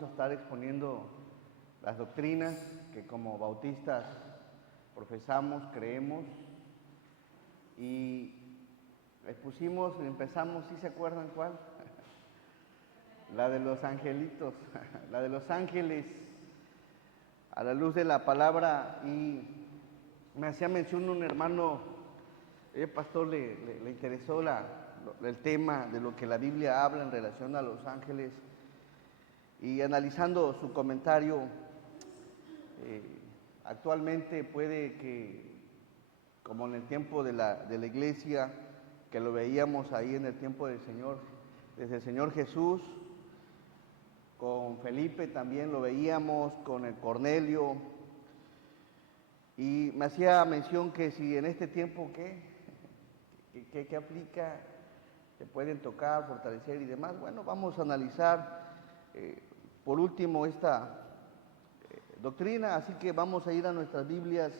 vamos a estar exponiendo las doctrinas que como bautistas profesamos, creemos, y empezamos, ¿sí se acuerdan cuál? La de los angelitos, la de los ángeles, a la luz de la palabra. Y me hacía mención un hermano, pastor, le interesó el tema de lo que la Biblia habla en relación a los ángeles, y analizando su comentario, actualmente puede que, como en el tiempo de la iglesia, que lo veíamos ahí en el tiempo del Señor, desde el Señor Jesús, con Felipe también lo veíamos, con el Cornelio, y me hacía mención que si en este tiempo, ¿qué aplica? Se pueden tocar, fortalecer y demás. Bueno, vamos a analizar por último esta doctrina, así que vamos a ir a nuestras Biblias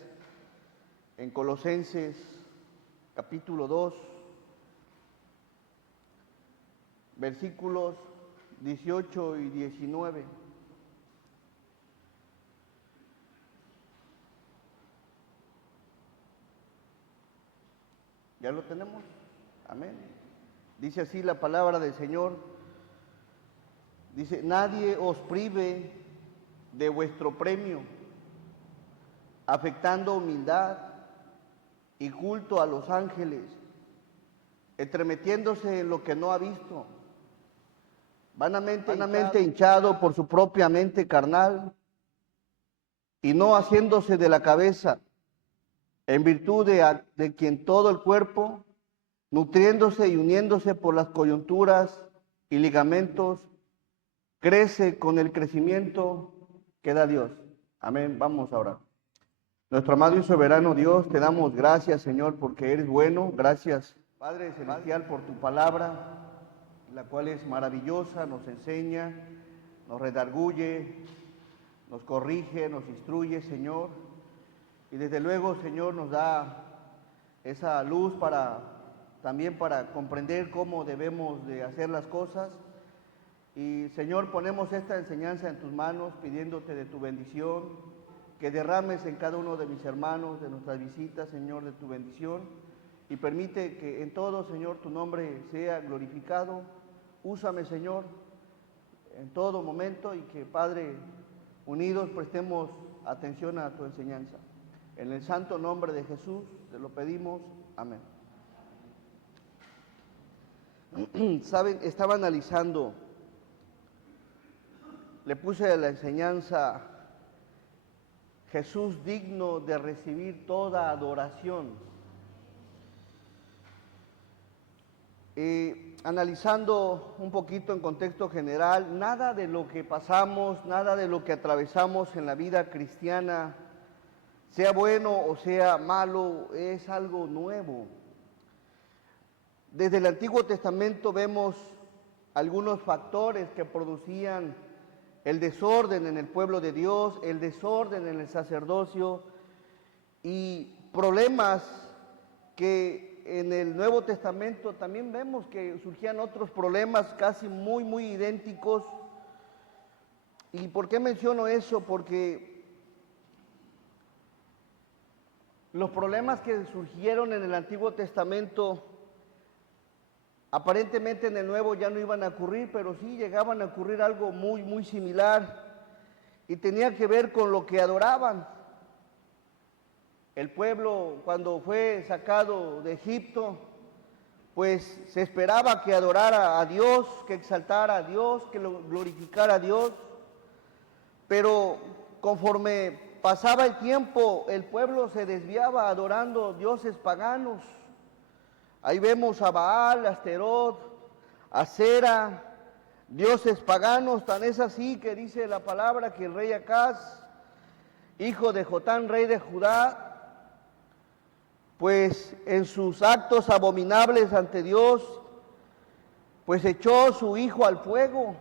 en Colosenses capítulo 2, versículos 18 y 19. ¿Ya lo tenemos? Amén. Dice así la palabra del Señor. Dice: nadie os prive de vuestro premio, afectando humildad y culto a los ángeles, entremetiéndose en lo que no ha visto, vanamente hinchado por su propia mente carnal, y no haciéndose de la cabeza, en virtud de quien todo el cuerpo, nutriéndose y uniéndose por las coyunturas y ligamentos, crece con el crecimiento que da Dios. Amén. Vamos a orar. Nuestro amado y soberano Dios, te damos gracias, Señor, porque eres bueno. Gracias, Padre Celestial, por tu palabra, la cual es maravillosa, nos enseña, nos redarguye, nos corrige, nos instruye, Señor. Y desde luego, Señor, nos da esa luz también para comprender cómo debemos de hacer las cosas. Y, Señor, ponemos esta enseñanza en tus manos, pidiéndote de tu bendición, que derrames en cada uno de mis hermanos, de nuestras visitas, Señor, de tu bendición, y permite que en todo, Señor, tu nombre sea glorificado. Úsame, Señor, en todo momento, y que, Padre, unidos prestemos atención a tu enseñanza. En el santo nombre de Jesús te lo pedimos. Amén. Saben, estaba analizando, le puse a la enseñanza: Jesús digno de recibir toda adoración. Analizando un poquito en contexto general, nada de lo que pasamos, nada de lo que atravesamos en la vida cristiana, sea bueno o sea malo, es algo nuevo. Desde el Antiguo Testamento vemos algunos factores que producían el desorden en el pueblo de Dios, el desorden en el sacerdocio, y problemas que en el Nuevo Testamento también vemos que surgían otros problemas casi muy idénticos. ¿Y por qué menciono eso? Porque los problemas que surgieron en el Antiguo Testamento, aparentemente en el Nuevo ya no iban a ocurrir, pero sí llegaban a ocurrir algo muy similar, y tenía que ver con lo que adoraban. El pueblo, cuando fue sacado de Egipto, pues se esperaba que adorara a Dios, que exaltara a Dios, que lo glorificara a Dios, pero conforme pasaba el tiempo, el pueblo se desviaba adorando dioses paganos. Ahí vemos a Baal, a Asterot, a Cera, dioses paganos. Tan es así que dice la palabra que el rey Acaz, hijo de Jotán, rey de Judá, pues en sus actos abominables ante Dios, pues echó su hijo al fuego.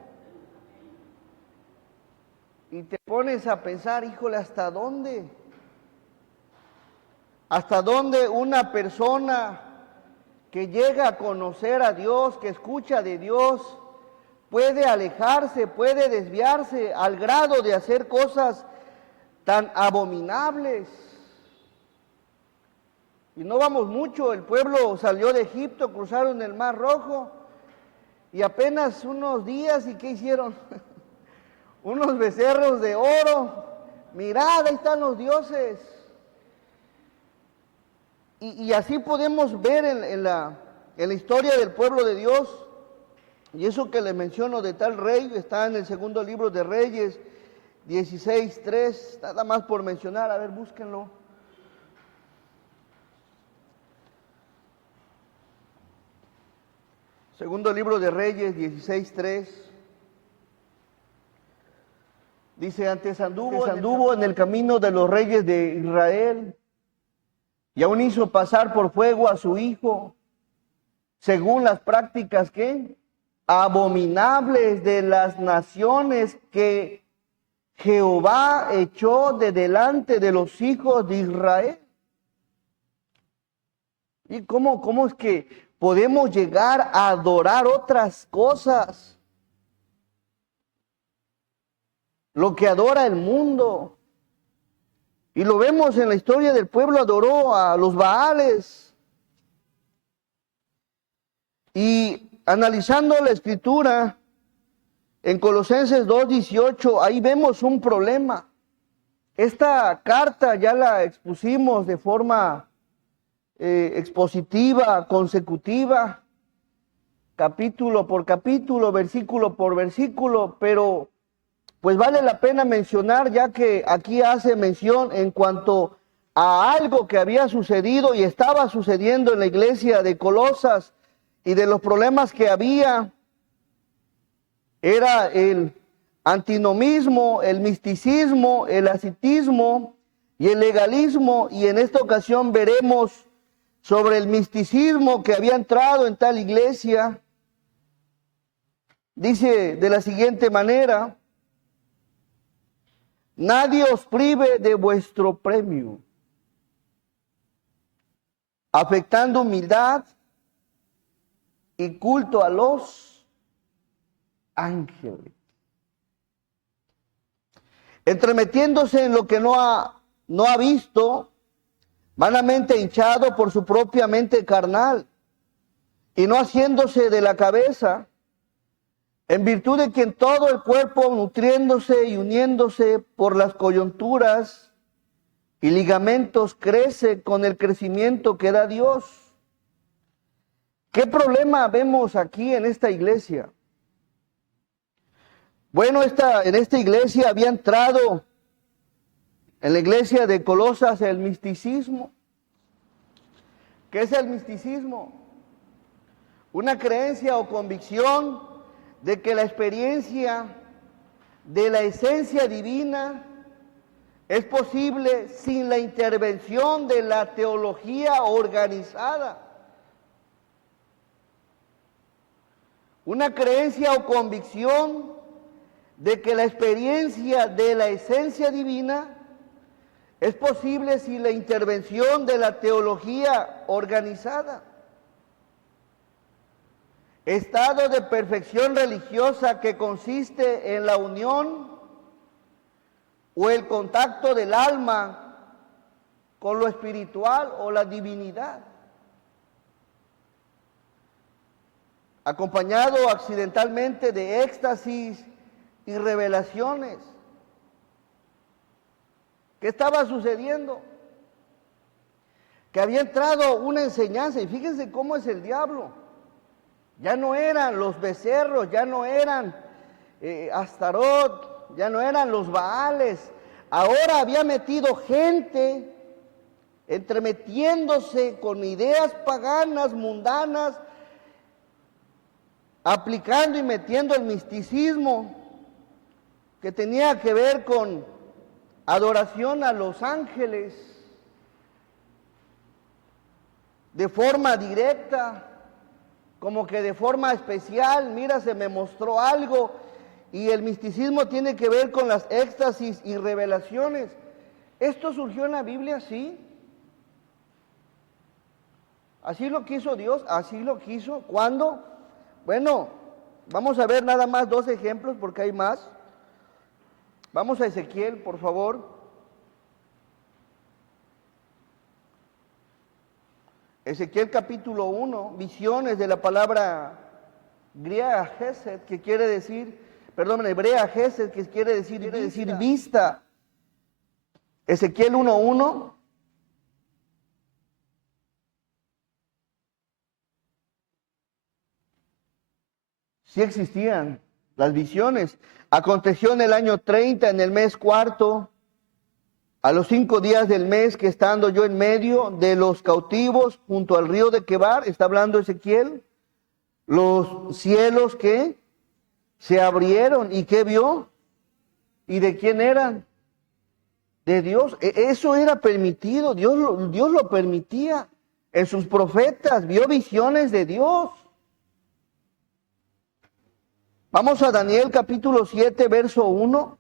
Y te pones a pensar, híjole, ¿hasta dónde? ¿Hasta dónde una persona que llega a conocer a Dios, que escucha de Dios, puede alejarse, puede desviarse al grado de hacer cosas tan abominables. Y no vamos mucho, el pueblo salió de Egipto, cruzaron el Mar Rojo y apenas unos días, ¿y qué hicieron? Unos becerros de oro. Mirad, ahí están los dioses. Y así podemos ver en la historia del pueblo de Dios. Y eso que les menciono de tal rey está en el segundo libro de Reyes 16:3, nada más por mencionar, a ver, búsquenlo. Segundo libro de Reyes 16:3. Dice, antes anduvo en el camino de los reyes de Israel, y aún hizo pasar por fuego a su hijo, según las prácticas que abominables de las naciones que Jehová echó de delante de los hijos de Israel. ¿Y cómo es que podemos llegar a adorar otras cosas? Lo que adora el mundo. Y lo vemos en la historia del pueblo, adoró a los Baales. Y analizando la escritura, en Colosenses 2:18, ahí vemos un problema. Esta carta ya la expusimos de forma expositiva, consecutiva, capítulo por capítulo, versículo por versículo, pero pues vale la pena mencionar, ya que aquí hace mención en cuanto a algo que había sucedido y estaba sucediendo en la iglesia de Colosas y de los problemas que había. Era el antinomismo, el misticismo, el ascetismo y el legalismo, y en esta ocasión veremos sobre el misticismo que había entrado en tal iglesia. Dice de la siguiente manera: nadie os prive de vuestro premio, afectando humildad y culto a los ángeles, entremetiéndose en lo que no ha visto, vanamente hinchado por su propia mente carnal, y no haciéndose de la cabeza, en virtud de quien todo el cuerpo, nutriéndose y uniéndose por las coyunturas y ligamentos, crece con el crecimiento que da Dios. ¿Qué problema vemos aquí en esta iglesia? Bueno, en esta iglesia había entrado, en la iglesia de Colosas, el misticismo. ¿Qué es el misticismo? Una creencia o convicción de que la experiencia de la esencia divina es posible sin la intervención de la teología organizada. Una creencia o convicción de que la experiencia de la esencia divina es posible sin la intervención de la teología organizada. Estado de perfección religiosa que consiste en la unión o el contacto del alma con lo espiritual o la divinidad, acompañado accidentalmente de éxtasis y revelaciones. ¿Qué estaba sucediendo? Que había entrado una enseñanza, y fíjense cómo es el diablo. Ya no eran los becerros, ya no eran Astarot, ya no eran los Baales. Ahora había metido gente entremetiéndose con ideas paganas, mundanas, aplicando y metiendo el misticismo que tenía que ver con adoración a los ángeles de forma directa, como que de forma especial. Mira, se me mostró algo, y el misticismo tiene que ver con las éxtasis y revelaciones. ¿Esto surgió en la Biblia? Sí. ¿Así lo quiso Dios? ¿Así lo quiso? ¿Cuándo? Bueno, Vamos a ver nada más 2 ejemplos porque hay más. Vamos a Ezequiel, por favor. Ezequiel capítulo 1, visiones de la palabra griega Gesed, que quiere decir, perdón, hebrea Gesed, que quiere decir vista. Ezequiel 1:1. Sí existían las visiones. Aconteció en el año 30, en el mes cuarto, a los 5 días del mes, que estando yo en medio de los cautivos junto al río de Quebar, está hablando Ezequiel, los cielos que se abrieron. ¿Y qué vio? ¿Y de quién eran? De Dios. Eso era permitido, Dios lo permitía. En sus profetas vio visiones de Dios. Vamos a Daniel capítulo 7, verso 1.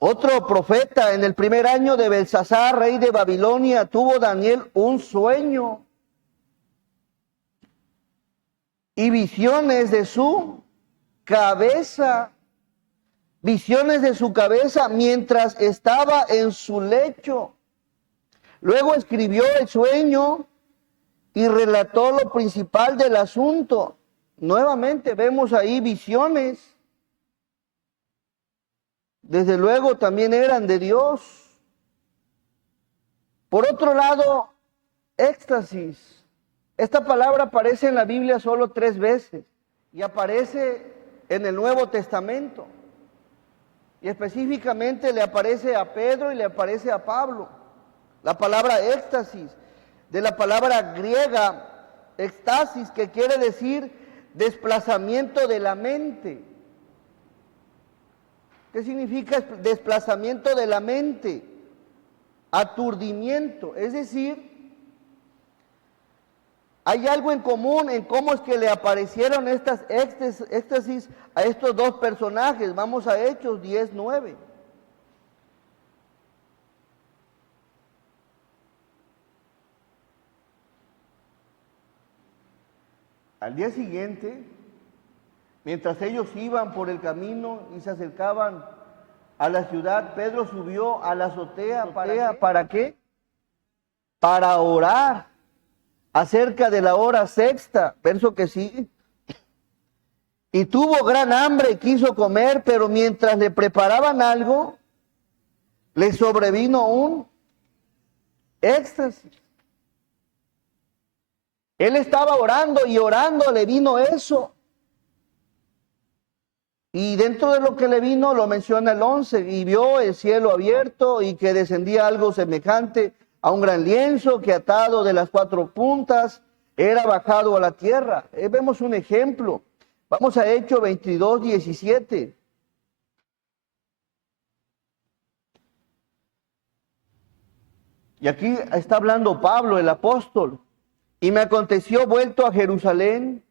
Otro profeta, en el primer año de Belsasar, rey de Babilonia, tuvo Daniel un sueño y visiones de su cabeza, visiones de su cabeza mientras estaba en su lecho. Luego escribió el sueño y relató lo principal del asunto. Nuevamente vemos ahí visiones. Desde luego también eran de Dios. Por otro lado, éxtasis. Esta palabra aparece en la Biblia solo 3 veces y aparece en el Nuevo Testamento. Y específicamente le aparece a Pedro y le aparece a Pablo. La palabra éxtasis, de la palabra griega éxtasis, que quiere decir desplazamiento de la mente. ¿Qué significa desplazamiento de la mente? Aturdimiento, es decir, hay algo en común en cómo es que le aparecieron estas éxtasis a estos 2 personajes. Vamos a Hechos 10:9. Al día siguiente, mientras ellos iban por el camino y se acercaban a la ciudad, Pedro subió a la azotea. ¿Para qué? Para orar acerca de la hora sexta, verso que sigue. Y tuvo gran hambre y quiso comer, pero mientras le preparaban algo, le sobrevino un éxtasis. Él estaba orando y orando le vino eso. Y dentro de lo que le vino lo menciona el 11, y vio el cielo abierto y que descendía algo semejante a un gran lienzo que atado de las 4 puntas era bajado a la tierra. Vemos un ejemplo. Vamos a Hechos 22:17. Y aquí está hablando Pablo, el apóstol. Y me aconteció vuelto a Jerusalén,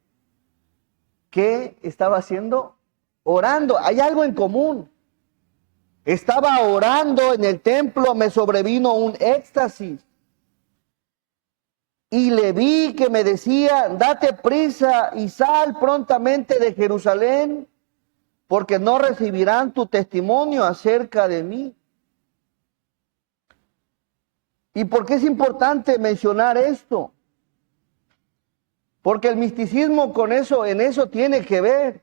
que estaba haciendo, orando. Hay algo en común. Estaba orando en el templo, me sobrevino un éxtasis. Y le vi que me decía, date prisa y sal prontamente de Jerusalén, porque no recibirán tu testimonio acerca de mí. ¿Y por qué es importante mencionar esto? Porque el misticismo en eso tiene que ver.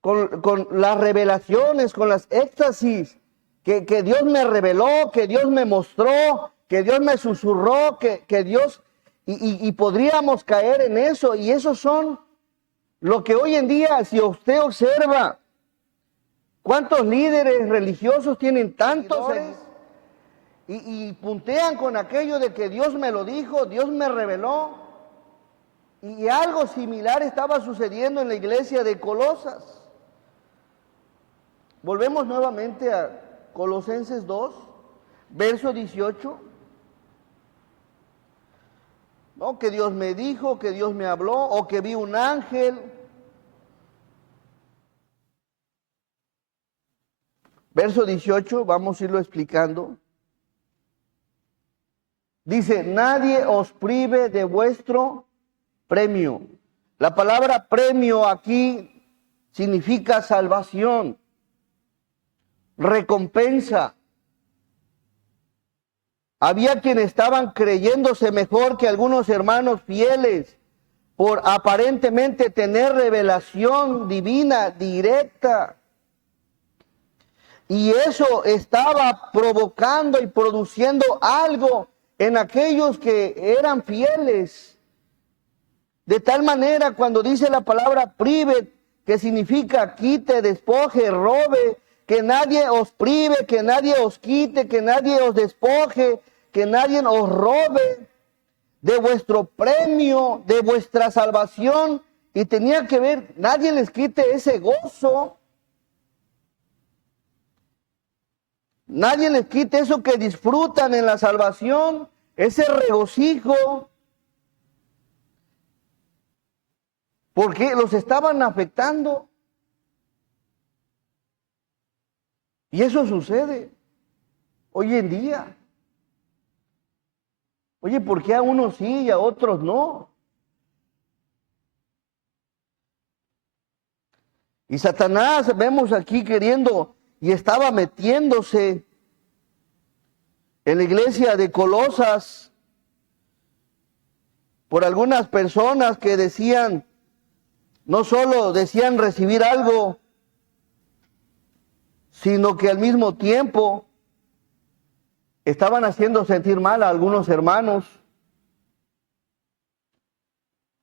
Con las revelaciones, con las éxtasis, que Dios me reveló, que Dios me mostró, que Dios me susurró, que Dios, y podríamos caer en eso, y esos son lo que hoy en día, si usted observa, cuántos líderes religiosos tienen tantos y puntean con aquello de que Dios me lo dijo, Dios me reveló, y algo similar estaba sucediendo en la iglesia de Colosas. Volvemos nuevamente a Colosenses 2, verso 18. No, que Dios me dijo, que Dios me habló, o que vi un ángel. Verso 18, vamos a irlo explicando. Dice, nadie os prive de vuestro premio. La palabra premio aquí significa salvación, recompensa. Había quienes estaban creyéndose mejor que algunos hermanos fieles por aparentemente tener revelación divina directa. Y eso estaba provocando y produciendo algo en aquellos que eran fieles. De tal manera, cuando dice la palabra prive, que significa quite, despoje, robe, que nadie os prive, que nadie os quite, que nadie os despoje, que nadie os robe de vuestro premio, de vuestra salvación. Y tenía que ver, nadie les quite ese gozo. Nadie les quite eso que disfrutan en la salvación, ese regocijo. Porque los estaban afectando. Y eso sucede hoy en día. Oye, ¿por qué a unos sí y a otros no? Y Satanás, vemos aquí queriendo, y estaba metiéndose en la iglesia de Colosas por algunas personas que decían, no solo decían recibir algo, sino que al mismo tiempo estaban haciendo sentir mal a algunos hermanos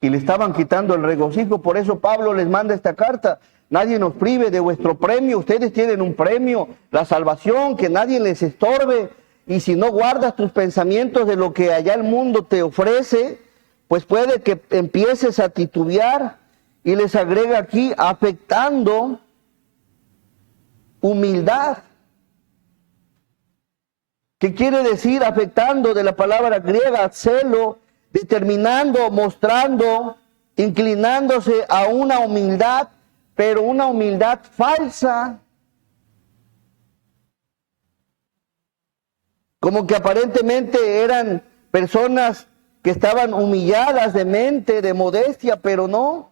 y le estaban quitando el regocijo. Por eso Pablo les manda esta carta. Nadie nos prive de vuestro premio. Ustedes tienen un premio, la salvación, que nadie les estorbe. Y si no guardas tus pensamientos de lo que allá el mundo te ofrece, pues puede que empieces a titubear. Y les agrega aquí, afectando humildad. ¿Qué quiere decir afectando? De la palabra griega, celo, determinando, mostrando, inclinándose a una humildad, pero una humildad falsa. Como que aparentemente eran personas que estaban humilladas de mente, de modestia, pero no.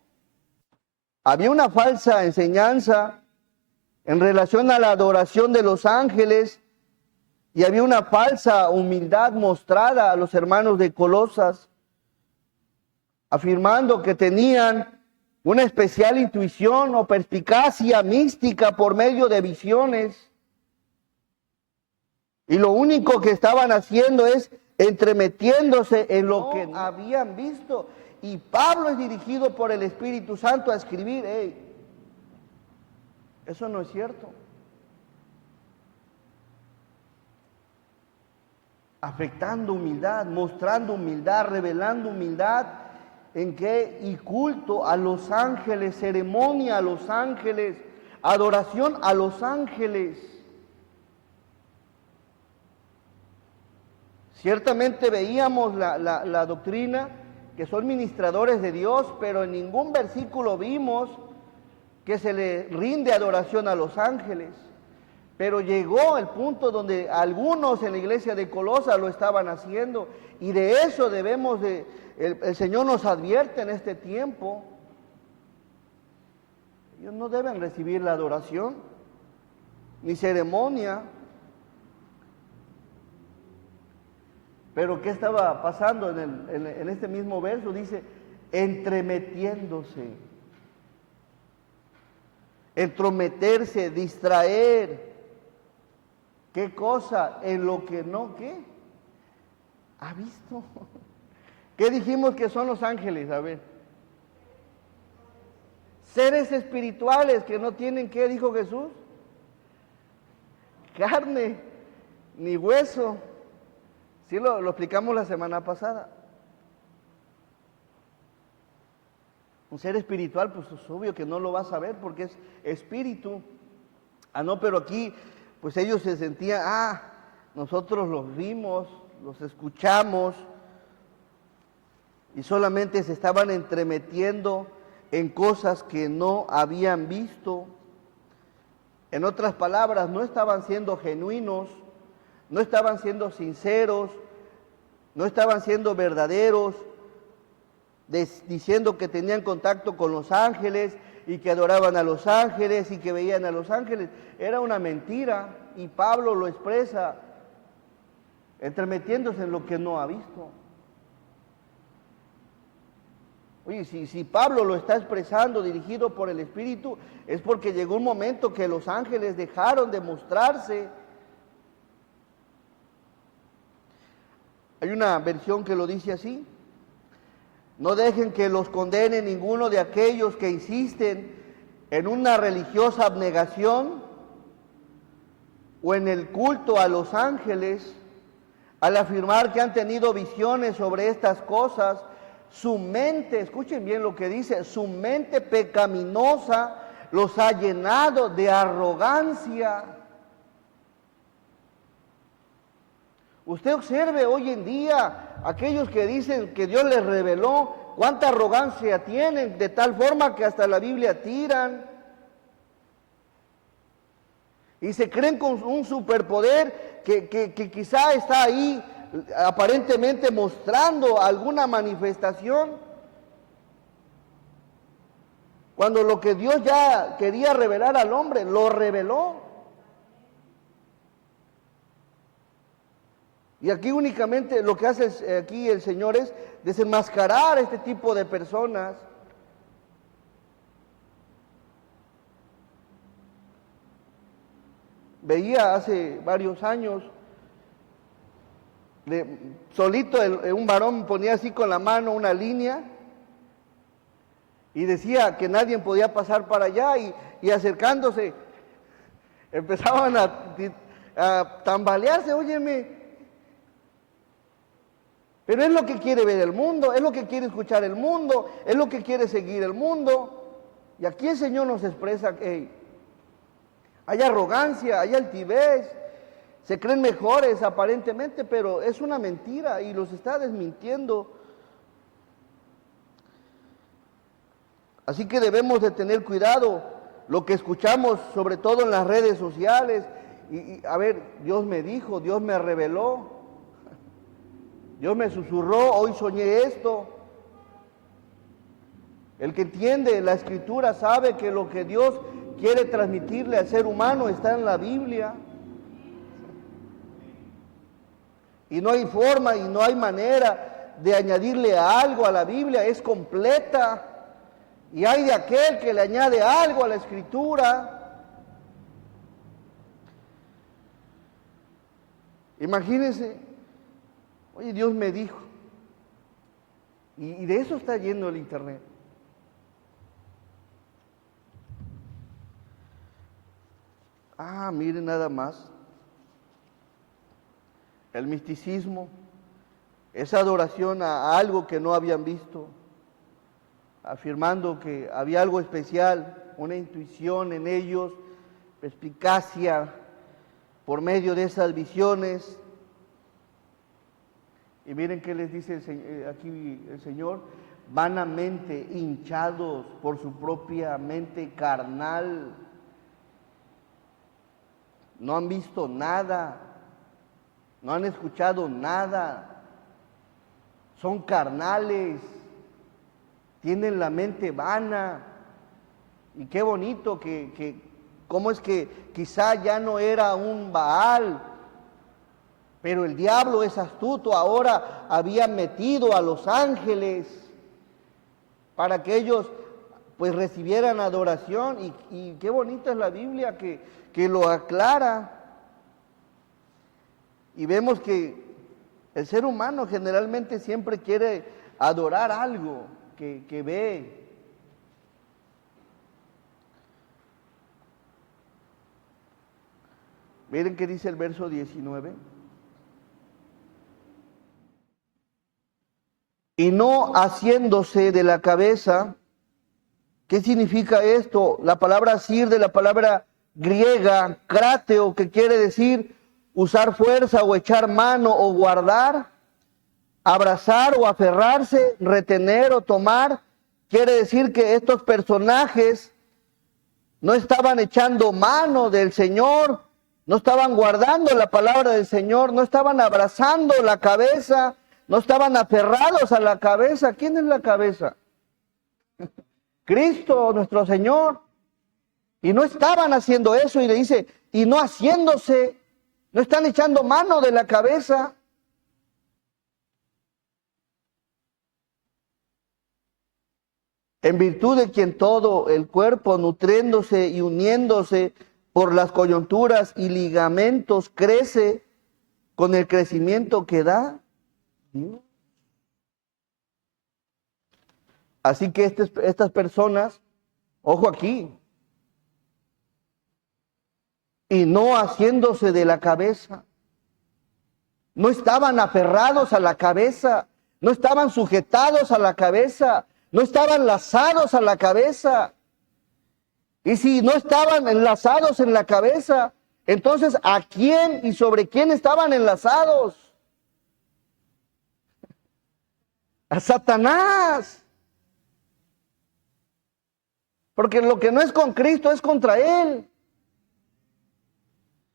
Había una falsa enseñanza en relación a la adoración de los ángeles y había una falsa humildad mostrada a los hermanos de Colosas, afirmando que tenían una especial intuición o perspicacia mística por medio de visiones. Y lo único que estaban haciendo es entremetiéndose en lo que no habían visto. Y Pablo es dirigido por el Espíritu Santo a escribir, hey, eso no es cierto. Afectando humildad, mostrando humildad, revelando humildad, ¿en qué? Y culto a los ángeles, ceremonia a los ángeles, adoración a los ángeles. Ciertamente veíamos la doctrina que son ministradores de Dios, pero en ningún versículo vimos que se le rinde adoración a los ángeles. Pero llegó el punto donde algunos en la iglesia de Colosas lo estaban haciendo, y de eso debemos el Señor nos advierte en este tiempo. Ellos no deben recibir la adoración, ni ceremonia. Pero ¿qué estaba pasando en este mismo verso? Dice, entremetiéndose, entrometerse, distraer. ¿Qué cosa? En lo que no, ¿qué? ¿Ha visto? ¿Qué dijimos que son los ángeles? A ver. Seres espirituales que no tienen, ¿qué dijo Jesús? Carne, ni hueso. Sí, lo explicamos la semana pasada. Un ser espiritual, pues es obvio que no lo vas a ver porque es espíritu. Ah, no, pero aquí, pues ellos se sentían, nosotros los vimos, los escuchamos, y solamente se estaban entremetiendo en cosas que no habían visto. En otras palabras, no estaban siendo genuinos, no estaban siendo sinceros, no estaban siendo verdaderos, diciendo que tenían contacto con los ángeles y que adoraban a los ángeles y que veían a los ángeles. Era una mentira y Pablo lo expresa entremetiéndose en lo que no ha visto. Oye, si Pablo lo está expresando dirigido por el Espíritu, es porque llegó un momento que los ángeles dejaron de mostrarse. Hay una versión que lo dice así: no dejen que los condene ninguno de aquellos que insisten en una religiosa abnegación o en el culto a los ángeles, al afirmar que han tenido visiones sobre estas cosas. Su mente, escuchen bien lo que dice, su mente pecaminosa los ha llenado de arrogancia. Usted observe hoy en día aquellos que dicen que Dios les reveló, cuánta arrogancia tienen, de tal forma que hasta la Biblia tiran. Y se creen con un superpoder que quizá está ahí aparentemente mostrando alguna manifestación, cuando lo que Dios ya quería revelar al hombre, lo reveló. Y aquí únicamente lo que hace aquí el Señor es desenmascarar a este tipo de personas. Veía hace varios años, solito un varón ponía así con la mano una línea y decía que nadie podía pasar para allá, y acercándose empezaban a tambalearse, óyeme. Pero es lo que quiere ver el mundo, es lo que quiere escuchar el mundo, es lo que quiere seguir el mundo. Y aquí el Señor nos expresa que hay arrogancia, hay altivez, se creen mejores aparentemente, pero es una mentira y los está desmintiendo. Así que debemos de tener cuidado lo que escuchamos, sobre todo en las redes sociales. A ver, Dios me dijo, Dios me reveló, Dios me susurró, hoy soñé esto. El que entiende la Escritura sabe que lo que Dios quiere transmitirle al ser humano está en la Biblia. Y no hay forma y no hay manera de añadirle algo a la Biblia, es completa. Y hay de aquel que le añade algo a la Escritura. Imagínense, oye, Dios me dijo, y de eso está lleno el internet. Miren nada más, el misticismo, esa adoración a algo que no habían visto, afirmando que había algo especial, una intuición en ellos, perspicacia por medio de esas visiones. Y miren qué les dice aquí el Señor: vanamente hinchados por su propia mente carnal. No han visto nada, no han escuchado nada, son carnales, tienen la mente vana. Y qué bonito cómo es que quizá ya no era un Baal, pero el diablo es astuto, ahora había metido a los ángeles para que ellos pues recibieran adoración. Y qué bonita es la Biblia que lo aclara. Y vemos que el ser humano generalmente siempre quiere adorar algo que ve. Miren qué dice el verso 19. Y no haciéndose de la cabeza. ¿Qué significa esto? La palabra asir, de la palabra griega kráteo, que quiere decir usar fuerza o echar mano o guardar, abrazar o aferrarse, retener o tomar. Quiere decir que estos personajes no estaban echando mano del Señor, no estaban guardando la palabra del Señor, no estaban abrazando la cabeza no estaban aferrados a la cabeza. ¿Quién es la cabeza? Cristo, nuestro Señor. Y no estaban haciendo eso, y le dice, y no haciéndose, no están echando mano de la cabeza. En virtud de quien todo el cuerpo, nutriéndose y uniéndose por las coyunturas y ligamentos, crece con el crecimiento que da Dios. Así que estas personas, ojo aquí, y no haciéndose de la cabeza, no estaban aferrados a la cabeza, no estaban sujetados a la cabeza, no estaban lazados a la cabeza. Y si no estaban enlazados en la cabeza, entonces ¿a quién y sobre quién estaban enlazados? A Satanás. Porque lo que no es con Cristo es contra él.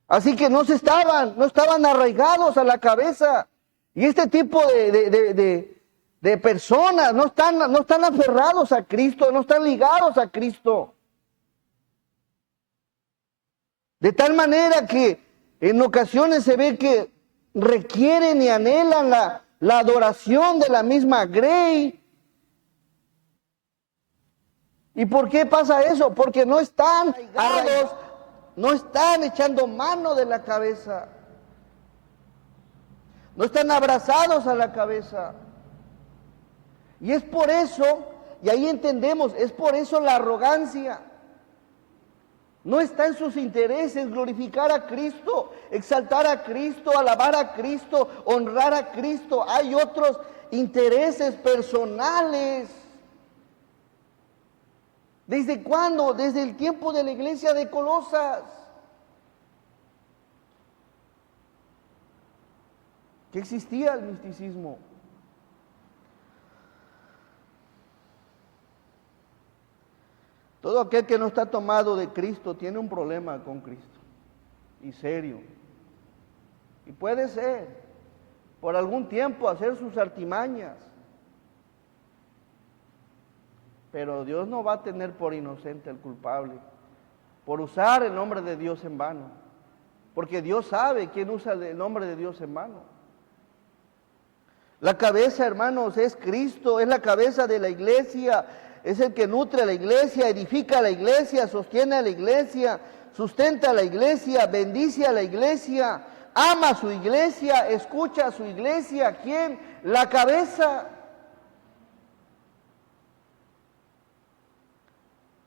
Así que no estaban arraigados a la cabeza. Y este tipo de personas no están aferrados a Cristo, no están ligados a Cristo. De tal manera que en ocasiones se ve que requieren y anhelan la adoración de la misma grey. ¿Y por qué pasa eso? Porque no están arraigados, no están echando mano de la cabeza. No están abrazados a la cabeza. Y es por eso, y ahí entendemos, es por eso la arrogancia. No está en sus intereses glorificar a Cristo, exaltar a Cristo, alabar a Cristo, honrar a Cristo. Hay otros intereses personales. ¿Desde cuándo? Desde el tiempo de la iglesia de Colosas. Que existía el misticismo. Todo aquel que no está tomado de Cristo tiene un problema con Cristo, y serio. Y puede ser, por algún tiempo, hacer sus artimañas. Pero Dios no va a tener por inocente al culpable, por usar el nombre de Dios en vano. Porque Dios sabe quién usa el nombre de Dios en vano. La cabeza, hermanos, es Cristo, es la cabeza de la iglesia, es el que nutre a la iglesia, edifica a la iglesia, sostiene a la iglesia, sustenta a la iglesia, bendice a la iglesia, ama a su iglesia, escucha a su iglesia. ¿Quién? La cabeza.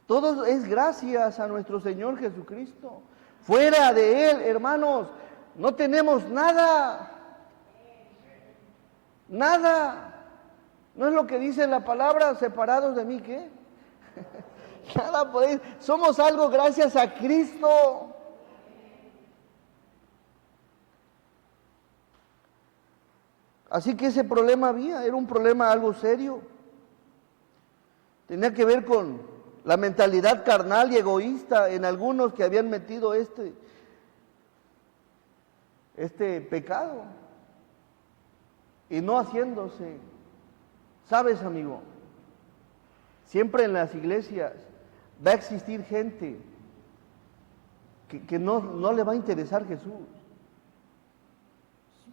Todo es gracias a nuestro Señor Jesucristo. Fuera de Él, hermanos, no tenemos nada. Nada. ¿No es lo que dice la palabra? Separados de mí, ¿qué? Nada podéis. Somos algo gracias a Cristo. Así que ese problema era un problema algo serio. Tenía que ver con la mentalidad carnal y egoísta en algunos que habían metido este pecado y no haciéndose. ¿Sabes, amigo? Siempre en las iglesias va a existir gente que no le va a interesar Jesús.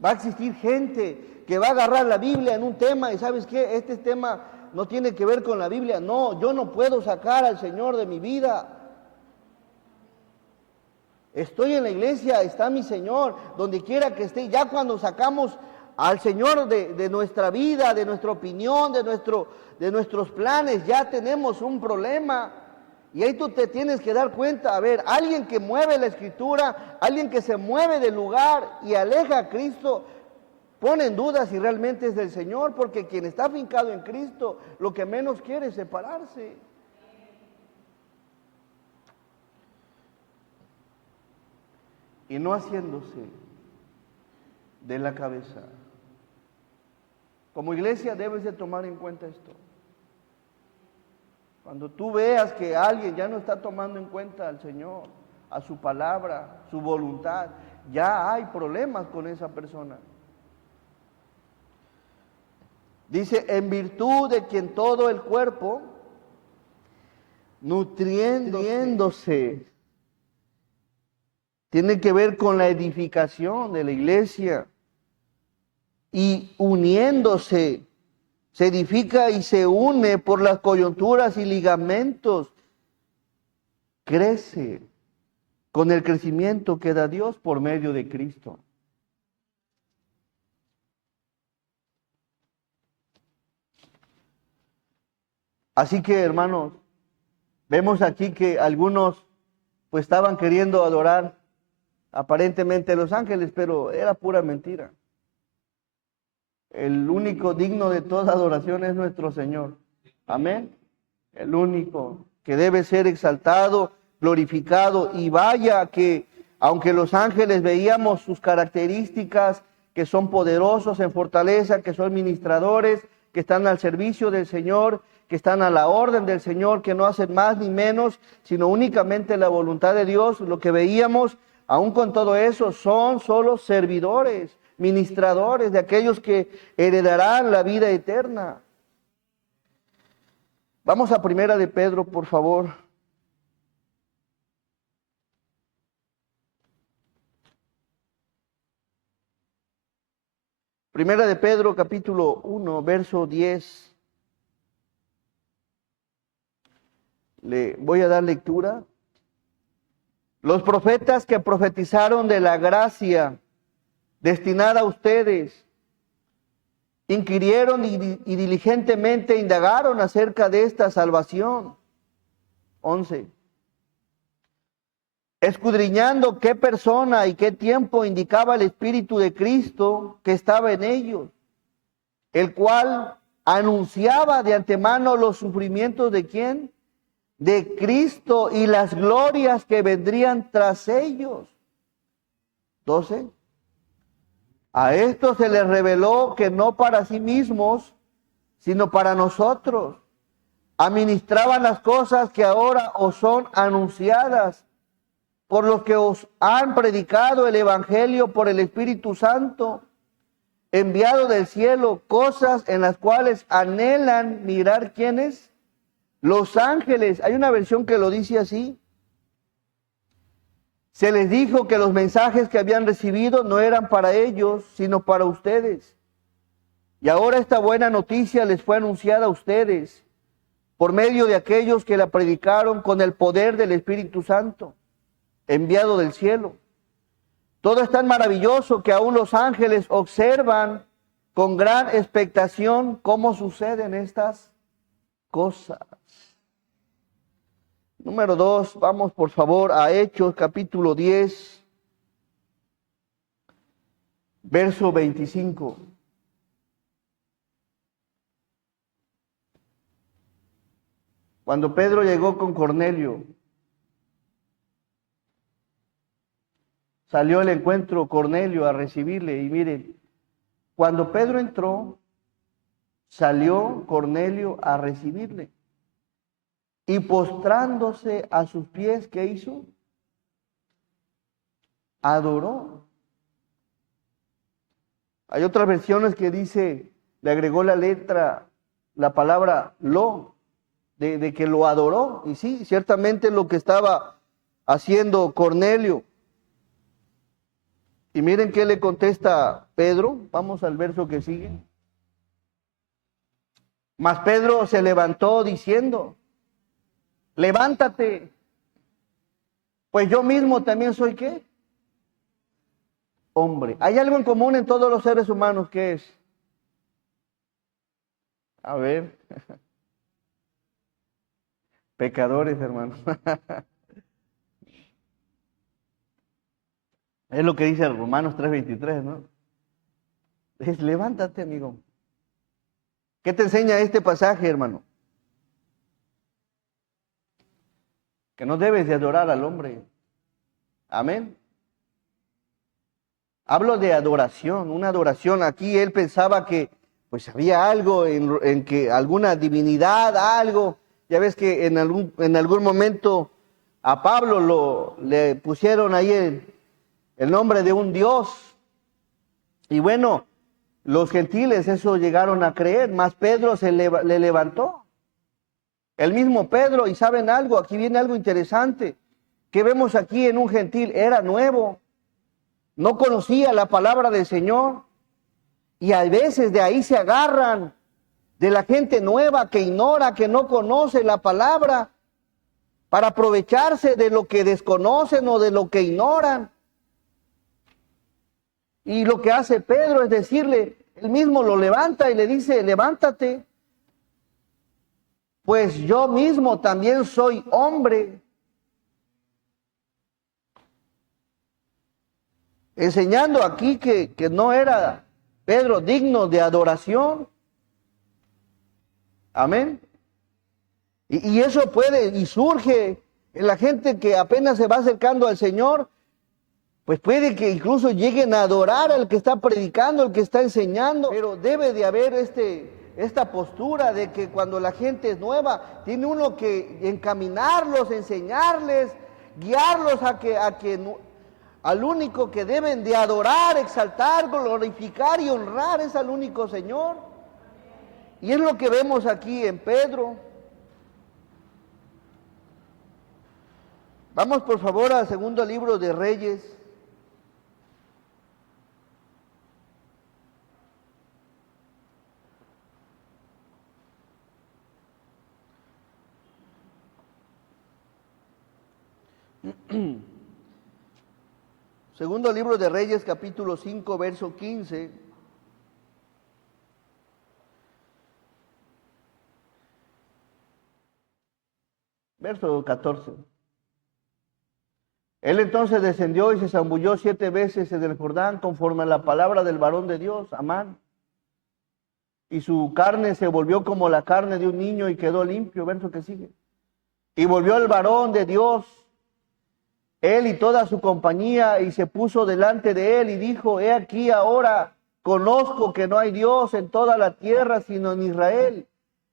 Va a existir gente que va a agarrar la Biblia en un tema y ¿sabes qué? Este tema no tiene que ver con la Biblia. No, yo no puedo sacar al Señor de mi vida. Estoy en la iglesia, está mi Señor, donde quiera que esté. Ya cuando sacamos al Señor de nuestra vida, de nuestra opinión, de nuestros planes, ya tenemos un problema. Y ahí tú te tienes que dar cuenta, a ver, alguien que mueve la Escritura, alguien que se mueve del lugar y aleja a Cristo, pone en duda si realmente es del Señor, porque quien está afincado en Cristo, lo que menos quiere es separarse. Y no haciéndose de la cabeza. Como iglesia debes de tomar en cuenta esto. Cuando tú veas que alguien ya no está tomando en cuenta al Señor, a su palabra, su voluntad, ya hay problemas con esa persona. Dice, en virtud de quien todo el cuerpo, nutriéndose, tiene que ver con la edificación de la iglesia y uniéndose, se edifica y se une por las coyunturas y ligamentos, crece con el crecimiento que da Dios por medio de Cristo. Así que, hermanos, vemos aquí que algunos pues estaban queriendo adorar aparentemente a los ángeles, pero era pura mentira. El único digno de toda adoración es nuestro Señor. Amén. El único que debe ser exaltado, glorificado. Y vaya que, aunque los ángeles veíamos sus características, que son poderosos en fortaleza, que son ministradores, que están al servicio del Señor, que están a la orden del Señor, que no hacen más ni menos, sino únicamente la voluntad de Dios, lo que veíamos, aún con todo eso, son solo servidores, ministradores de aquellos que heredarán la vida eterna. Vamos a Primera de Pedro, por favor. Primera de Pedro, capítulo 1, verso 10. Le voy a dar lectura. Los profetas que profetizaron de la gracia destinada a ustedes, inquirieron y diligentemente indagaron acerca de esta salvación. 11. Escudriñando qué persona y qué tiempo indicaba el Espíritu de Cristo que estaba en ellos, el cual anunciaba de antemano los sufrimientos de ¿quién? De Cristo y las glorias que vendrían tras ellos. 12. A esto se les reveló que no para sí mismos, sino para nosotros, administraban las cosas que ahora os son anunciadas, por los que os han predicado el Evangelio por el Espíritu Santo, enviado del cielo, cosas en las cuales anhelan mirar ¿quiénes? Los ángeles. Hay una versión que lo dice así. Se les dijo que los mensajes que habían recibido no eran para ellos, sino para ustedes. Y ahora esta buena noticia les fue anunciada a ustedes por medio de aquellos que la predicaron con el poder del Espíritu Santo, enviado del cielo. Todo es tan maravilloso que aún los ángeles observan con gran expectación cómo suceden estas cosas. Número 2, vamos por favor a Hechos capítulo 10, verso 25. Cuando Pedro llegó con Cornelio, salió al encuentro Cornelio a recibirle. Y miren, cuando Pedro entró, salió Cornelio a recibirle. Y postrándose a sus pies, ¿qué hizo? Adoró. Hay otras versiones que dice, le agregó la letra, la palabra lo, de que lo adoró. Y sí, ciertamente lo que estaba haciendo Cornelio. Y miren qué le contesta Pedro. Vamos al verso que sigue. Mas Pedro se levantó diciendo, levántate, pues yo mismo también soy ¿qué? Hombre. Hay algo en común en todos los seres humanos, ¿qué es? A ver. Pecadores, hermano. Es lo que dice Romanos 3:23, ¿no? Es levántate, amigo. ¿Qué te enseña este pasaje, hermano? Que no debes de adorar al hombre. Amén. Hablo de adoración, una adoración. Aquí él pensaba que pues había algo en que alguna divinidad, algo. Ya ves que en algún momento a Pablo le pusieron ahí el nombre de un dios. Y bueno, Los gentiles eso llegaron a creer, más Pedro le levantó. El mismo Pedro, y ¿saben algo? Aquí viene algo interesante, que vemos aquí en un gentil, era nuevo, no conocía la palabra del Señor, y a veces de ahí se agarran de la gente nueva que ignora, que no conoce la palabra, para aprovecharse de lo que desconocen o de lo que ignoran. Y lo que hace Pedro es decirle, él mismo lo levanta y le dice, levántate, pues yo mismo también soy hombre. Enseñando aquí que no era Pedro digno de adoración. Amén. Y eso puede y surge en la gente que apenas se va acercando al Señor, pues puede que incluso lleguen a adorar al que está predicando, al que está enseñando, pero debe de haber esta postura de que cuando la gente es nueva, tiene uno que encaminarlos, enseñarles, guiarlos al único que deben de adorar, exaltar, glorificar y honrar es al único Señor. Y es lo que vemos aquí en Pedro. Vamos por favor al segundo libro de Reyes. Segundo libro de Reyes, capítulo 5, verso 15. Verso 14. Él entonces descendió y se zambulló 7 veces en el Jordán, conforme a la palabra del varón de Dios, Amán. Y su carne se volvió como la carne de un niño y quedó limpio. Verso que sigue. Y volvió el varón de Dios, él y toda su compañía, y se puso delante de él y dijo, he aquí ahora conozco que no hay Dios en toda la tierra sino en Israel.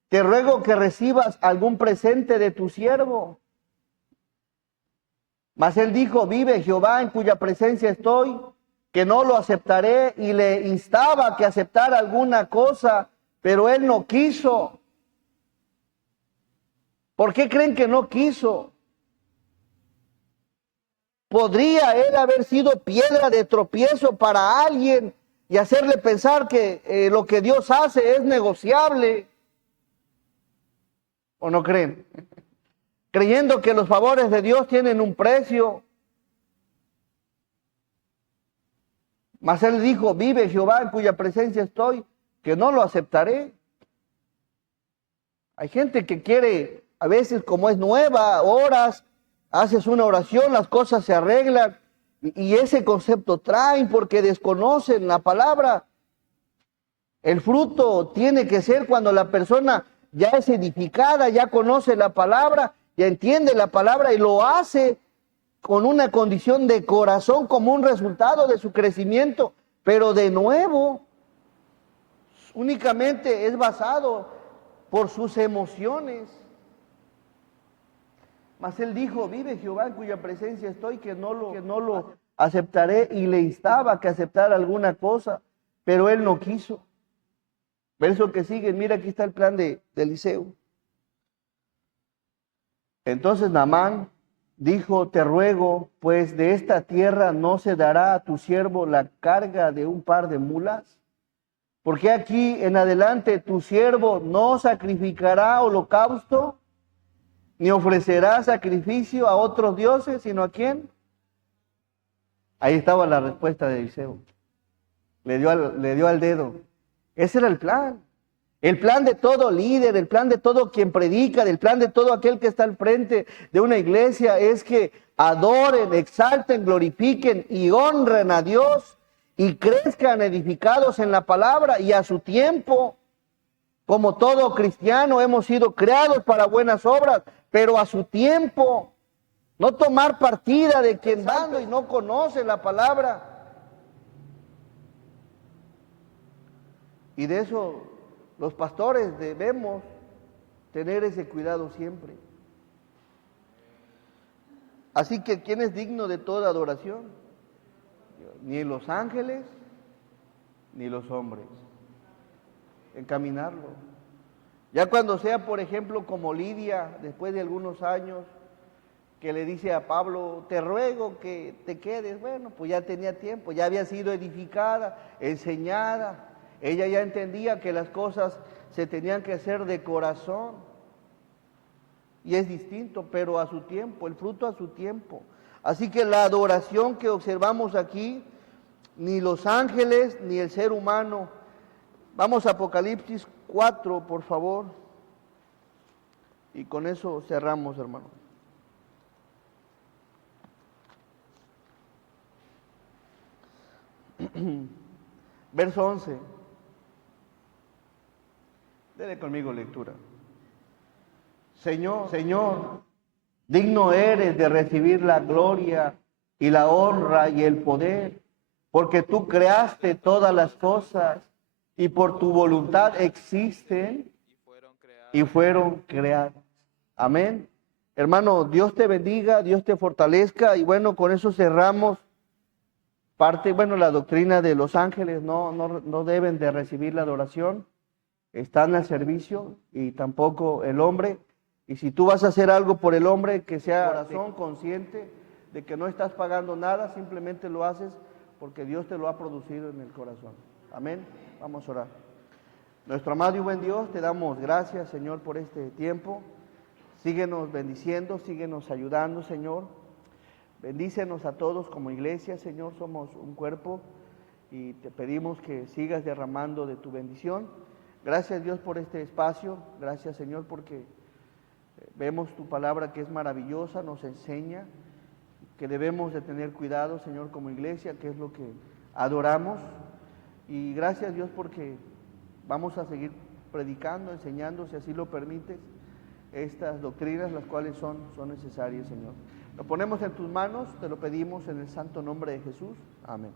Te ruego que recibas algún presente de tu siervo. Mas él dijo, vive Jehová en cuya presencia estoy, que no lo aceptaré, y le instaba que aceptara alguna cosa, pero él no quiso. ¿Por qué creen que no quiso? ¿Podría él haber sido piedra de tropiezo para alguien y hacerle pensar que lo que Dios hace es negociable? ¿O no creen? Creyendo que los favores de Dios tienen un precio. Mas él dijo, vive Jehová en cuya presencia estoy, que no lo aceptaré. Hay gente que quiere, a veces como es nueva, horas, haces una oración, las cosas se arreglan, y ese concepto traen porque desconocen la palabra. El fruto tiene que ser cuando la persona ya es edificada, ya conoce la palabra, ya entiende la palabra y lo hace con una condición de corazón como un resultado de su crecimiento, pero de nuevo, únicamente es basado por sus emociones. Mas él dijo, vive Jehová en cuya presencia estoy, que no lo aceptaré, y le instaba que aceptara alguna cosa, pero él no quiso. Verso que sigue, mira, aquí está el plan de Eliseo. Entonces Naamán dijo, te ruego, pues de esta tierra no se dará a tu siervo la carga de un par de mulas, porque aquí en adelante tu siervo no sacrificará holocausto, ni ofrecerá sacrificio a otros dioses, sino ¿a quién? Ahí estaba la respuesta de Eliseo. Le dio al dedo. Ese era el plan. El plan de todo líder, el plan de todo quien predica, el plan de todo aquel que está al frente de una iglesia es que adoren, exalten, glorifiquen y honren a Dios y crezcan edificados en la palabra y a su tiempo. Como todo cristiano hemos sido creados para buenas obras, pero a su tiempo. No tomar partida de quien dando y no conoce la palabra. Y de eso los pastores debemos tener ese cuidado siempre. Así que, ¿quién es digno de toda adoración? Ni los ángeles, ni los hombres. Encaminarlo. Ya cuando sea, por ejemplo, como Lidia, después de algunos años, que le dice a Pablo, te ruego que te quedes. Bueno, pues ya tenía tiempo, ya había sido edificada, enseñada. Ella ya entendía que las cosas se tenían que hacer de corazón. Y es distinto, pero a su tiempo, el fruto a su tiempo. Así que la adoración que observamos aquí, ni los ángeles ni el ser humano. Vamos a Apocalipsis 4, por favor. Y con eso cerramos, hermano. Verso 11. Dele conmigo lectura. Señor, digno eres de recibir la gloria y la honra y el poder, porque tú creaste todas las cosas y por tu voluntad existen y fueron creadas. Amén. Hermano, Dios te bendiga, Dios te fortalezca y bueno, con eso cerramos parte, bueno, la doctrina de los ángeles no deben de recibir la adoración, están al servicio y tampoco el hombre. Y si tú vas a hacer algo por el hombre, que sea corazón consciente de que no estás pagando nada, simplemente lo haces porque Dios te lo ha producido en el corazón. Amén. Vamos a orar. Nuestro amado y buen Dios, te damos gracias, Señor, por este tiempo. Síguenos bendiciendo, síguenos ayudando, Señor. Bendícenos a todos como iglesia, Señor, somos un cuerpo y te pedimos que sigas derramando de tu bendición. Gracias, Dios, por este espacio. Gracias, Señor, porque vemos tu palabra que es maravillosa, nos enseña que debemos de tener cuidado, Señor, como iglesia, que es lo que adoramos. Y gracias, Dios, porque vamos a seguir predicando, enseñando, si así lo permites, estas doctrinas, las cuales son necesarias, Señor. Lo ponemos en tus manos, te lo pedimos en el santo nombre de Jesús. Amén.